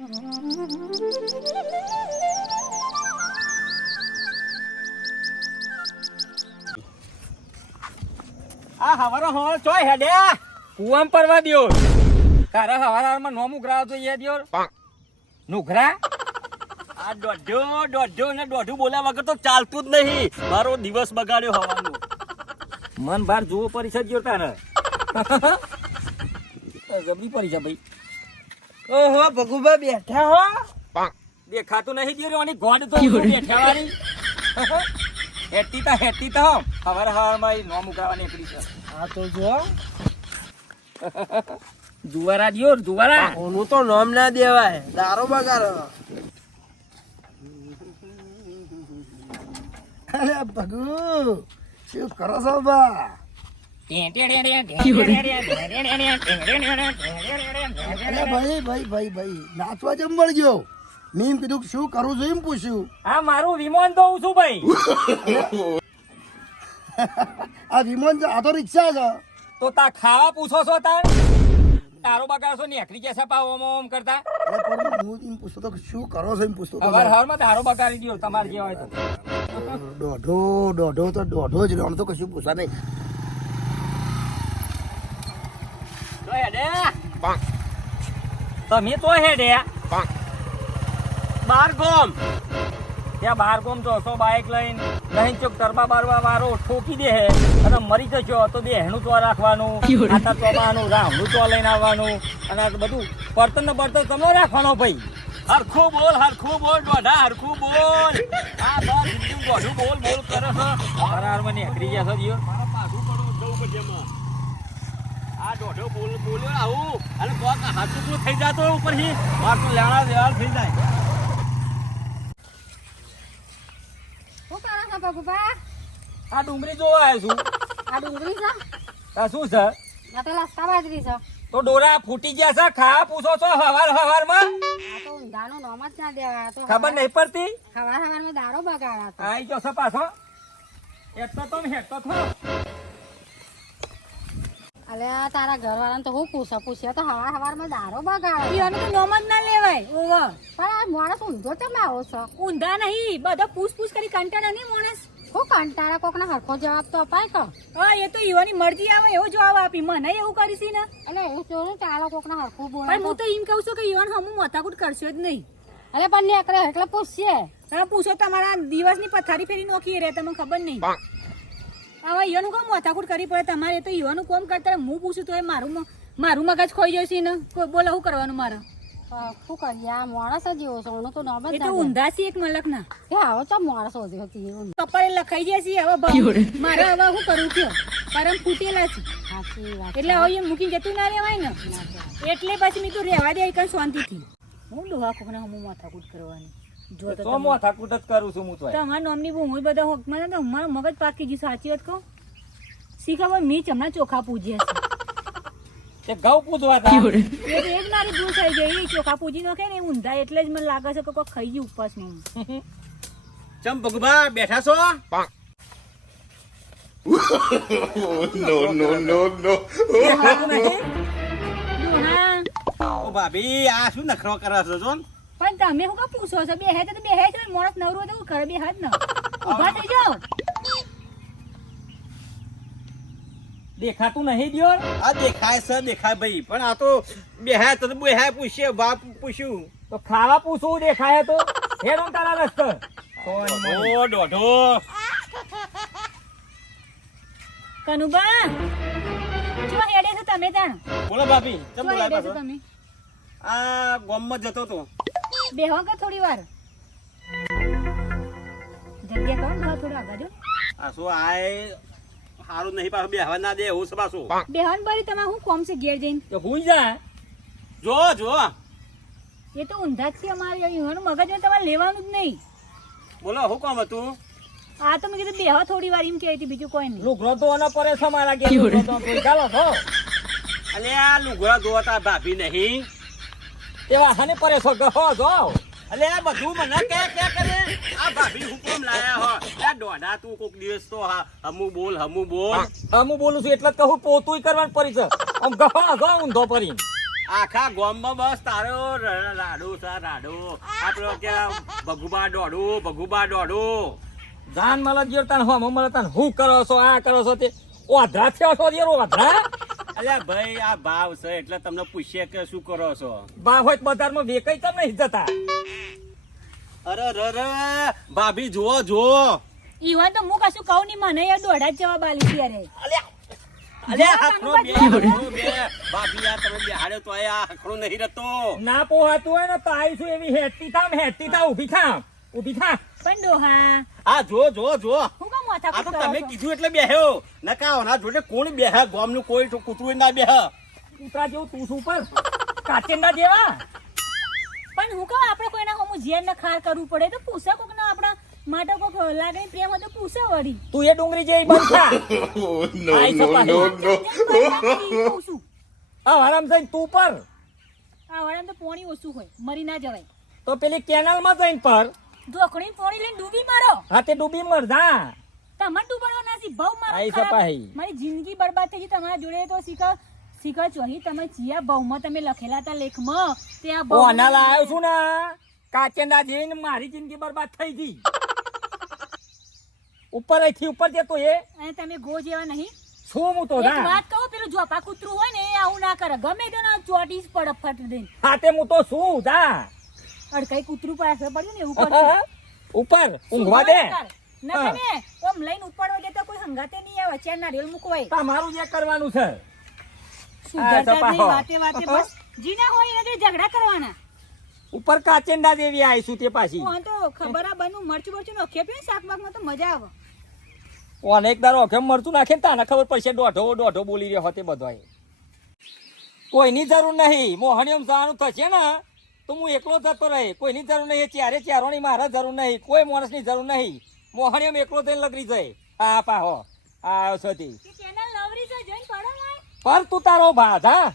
આ હવારો હવારો ચોય હેડે કુવામ પરવા દ્યો તારા હવારમાં નો મુકરા તો યાદ દ્યો નુકરા આ દોઢો ને દોઢું બોલ્યા વગર તો ચાલતું જ નહીં. મારો દિવસ બગાડ્યો હવાનો. મન બાર જોવો પરિષદ ગયો તારે જબરી પરીક્ષા ભાઈ. ઓહો ભગુભા બેઠા હો. દેખાતું નહીં દ્યો અને ગોડ તો બેઠા વાળી હેતી તા હવારમાં નો મુકરાવા નીકળી છે. હા તો જો જુવારા દ્યો જુવારા ઓનું તો નામ ના દેવાય, દારો બગાડો. અરે ભગુ શું કરો છો બા? અરે ભાઈ નાચવા જમ વળ ગયો. મેં એમ કીધું કે શું કરું છું એમ પૂછ્યું. હા મારું વિમાન દઉં છું ભાઈ. આ વિમાન આ તો રિક્ષા છે. તો તા ખાવા પૂછો છો તાર તારો બગાડશો નેકરી જશે પાવ ઓમ કરતા. હું એમ પૂછતો હતો કે શું કરો છો એમ પૂછતો હતો. હવારમાં તારો બગાડી દો તમારે જે હોય તો. દોઢો તો દોઢો જ રહ્યો, તો કશું પૂછા નહીં. તો હેડે તમે તો હેડે બાર ગોમ ત્યાં બાર ગોમ તો સો બાઈક લઈને નહીં ચોક તરબા બારવા વાળો ઠોકી દે હે અને મરી જશો તો દેહનું તો રાખવાનું, આટા ચોમાનું રામનું તો લઈને આવવાનું અને આ બધું બર્તન ને બર્તન તમે રાખવાનો ભાઈ. હરખું બોલ દોઢા હરખું બોલ. આ બસ દોઢું બોલ કરે છે. હરારમાં નીકળી ગયા છો દિયો. મારા પાછું પડવું જવું પડશે એમાં. આ દોઢો બોલ્યો આવું અને તો હાથું થઈ જતો ઉપરથી મારું લેણા દેવાળ થઈ જાય. શું કરો છો ભગુભા? આ ડુંગળી જોવા આવ્યો છું. આ ડુંગળી છે? આ શું છે? આ તો લસકા બાજરી છે. તો ડોરા ફૂટી ગયા છે ખા પૂછો છો હવારમાં આ તો ઊંધાનું નામ જ ના દેવાય. આ તો ખબર નહીં પડતી. હવારમાં દારો બગાડ્યા તો. આઈ જશે પાછો એટલો તો હેઠતો થો. અલે આ તારા ઘરવાળાને તો હું પૂછ્યા તો હવારમાં દારો બગાડ્યો. એનું તો નામ જ ના લેવાય. ઓવો પણ આ માણસ ઊંધો કેમ આવો છો? ઊંધા નહીં, બધો પૂછ કરી કંટાળા નહીં માણસ. હું કંટાળા કોકને હરખો જવાબ તો અપાય કે? હા એ તો ઈવાની મરજી આવે એવો જવાબ આપી. મને એવું કરીશી ને એટલે એવું જોયું ચાલો કોકને હરખું બોલે. પણ હું તો એમ કહું છું કે ઈવાન હમું માથાકૂટ કરશો જ નહીં. અલે પણ ને એકરે એટલે પૂછીએ. હા પૂછો તમારા દિવસની પથારી ફેરી નોખી રે તમને ખબર નહીં. હવે ઈવાનું કોમ માથાકૂટ કરી પડે તમારે? તો ઈવાનું કોમ કરતા હું પૂછું તો એ મારું મગજ ખોઈ જશે ને. બોલો શું કરવાનું મારે? શું કરીએ આ માણસ જ એવો છે. એનું તો નામ જ તો ઊંધા છે એક મલક ના. એ આવો તો માણસ હતી કપડે લખાઈ જશે. હવે મારે હવે શું કરવું કયો? પરમ ફૂટેલા છે. સાચી વાત. એટલે હવે એ મૂકી જતું ના રહેવાય ને. એટલે પછી મેં તો રહેવા દે કઈ શાંતિથી. હું લોહા કોકને હું માથાકૂટ કરવાની. જો તો માથાકૂટ જ કરું છું હું તો. તમારા નામની બહુ હું બધા મને તો મારું મગજ પાકી ગયું. સાચી વાત કહું શીખાવા મીચ હમણાં ચોખા પૂજ્યા છે. ઘઉં પૂજવા હતા. એક મારી ભૂલ થઈ ગઈ. એ ચોખા પૂજી નાખે ને ઊંધા એટલે જ મને લાગે છે કે કોઈ ખાઈ ગયું ઉપવાસમાં. ચમ ભગુભા બેઠા છો? નો. ઓ ભાભી આ શું નખરો કરે છો જોન? પણ તમે શું કા પૂછો છો? બેહે તો બેહે છો. માણસ નવરો તો ઘરે બેહે જ ને. ઊભા થઈ જાઓ. દેખાતું નહીં દિયો? આ દેખાય ભાઈ. પણ આ તો બેહાય તો બેહાય પૂછે બાપ પૂછ્યું તો ખાવા પૂછવું દેખાય તો હેરો તારા રસ્તો. ઓ દોઢો કનુબા જો હેડે છો તમે તાણ. બોલો ભાભી ચમ જો બોલાય હેડે છો પાછો? તમે આ ગામમાં જતો તો. બેહો કે થોડી વાર જગ્યા કરો ને થોડું આગળ. આ શું આય સારું નહીં પાછું બેહવા ના દે એવું છે પાછું. બેહન બરી તમારે હું કોમ છે ઘેર જઈને? તો હુઈ જા. જો એ તો ઊંધા જ છે અમારે. એનું મગજ તમારે લેવાનું જ નહીં. બોલો હું કામ હતું? આ તો મેં કીધું બેહો થોડી વાર એમ કહી હતી, બીજું કોઈ નહીં. લુગડો ધોવાનો પડે છે મારા ઘેર. લુગડો ધોવાનો ચાલો છો. અને આ લુગડા ધોતા ભાભી નહીં તેવા હને પડે છો ગહો જો. અલે આ બધું મને કે કરે આ ભાભી હુકમ લાયા હો. આ દોઢા તું કોક દિવસ તો હમુ બોલ. હમુ બોલું છું એટલે જ કહું પોતુંય કરવાનું પડી છે. આમ ગહો ઊંધો પડી. આખા ગામમાં બસ તારો રાડો છે રાડો. આપણો કે ભગુબા દોડું. જાન મળે ગયો તને હમ મળે તને હું કરો છો આ કરો છો તે ઓધરા થયો છો યાર ઓધરા. અલ્યા ભાઈ આ ભાવ છે એટલે તમને પૂછીએ કે શું કરો છો. બા હોય તો બજારમાં વેકાઈ તમ નહીં જતા. અરે રે ભાભી જુઓ. ઈવન તો હું કશું કહું નહીં, મને યાર દોઢા જ જવાબ આલી છે યારે. અલ્યા હાખડો બે. ભાભી યાર તમે બેહાડ્યો તો આ હાખડો નહીં રહેતો. ના પોહાતું હોય ને તો આવીશું એવી હેઠતી થા ઊભી થા. પણ ડોહા આ જો હું કામ માથા આ તો તમે કીધું એટલે બેહ્યો. નકા ઓના જોડે કોણ બેહે ગામનું કોઈ કૂતરું ના બેહે. કૂતરા જેવું તું શું પર કાચેંડા જેવા. પણ હું કહું આપણે કોઈના હોમું ઝેર ને ખાર કરવું પડે તો પૂછે કોક ના આપણા માટે કોક લાગણી પ્રેમ હોય તો પૂછે વળી. તું એ ડુંગળી જેવી બંધ થા. આઈ સપાહી. આ હરામ થઈને તું પર આ વળામ તો પોણી ઓછું હોય, મરી ના જવાય. તો પેલી કેનાલમાં જઈને પર ઢોકળી પોણી લઈને ડૂબી મારો. હા તે ડૂબી મર જા. તમારે ડૂબડો ના સી ભાવ મારો આઈ ખરાબ. સપાહી. મારી જિંદગી બરબાદ થઈ ગઈ તમારા જોડે તો શીખર ચોહી તમે ચિયા ભાવમાં તમે લખેલા હતા લેખમાં તે આ ભાવ ઓના લાવ્યો છું ને કાચેંડા જેવીને મારી જિંદગી બરબાદ થઈ ગઈ. ઉપર અહીંથી ઉપર જતો એ અને તમે ગો જેવા નહીં. શું હું તો એક ના વાત કહું, પેલું જોપા કૂતરું હોય ને એ આવું ના કરે, ગમે તેનો ચોટીસ પડે ફટ દઈને. હા તે હું તો શું જા અડકાઈ કૂતરું પર અસર પડ્યું ને એવું કરશે. ઉપર ઊંઘવા દે. ના તમે ઓમ લઈને ઉપાડવા દે તો કોઈ હંગાતે નહીં આવે, ચાર નારિયેળ મૂકવાય. તમારું જે કરવાનું છે. સુધરતા જ નહીં, સપાહો. વાતે બસ જીના હોય એના જોડે ઝઘડા કરવાના. ઉપર કાચેંડા જેવી આવીશું તે પાછી. હું તો ખબર આ બનું મરચું બરચું નોખે પીને શાક બાકમાં તો મજા આવે. ઓને એક દારો કેમ મરતું નાખે ને તાને ખબર પડશે દોઢો બોલી રહ્યો હોતે બધાય. કોઈની જરૂર નહીં. મોહણીયમ જવાનું થશે ને તો હું એકલો જતો રહે. કોઈની જરૂર નહીં. ચારોની મારા જરૂર નહીં. કોઈ માણસની જરૂર નહીં. મોહણીયમ એકલો થઈને લગડી જાય. હા પાહો આવ્યો છો તે કે ચેનલ નવરી છે જોઈન પડો ને. પર તું તારો ભાત હા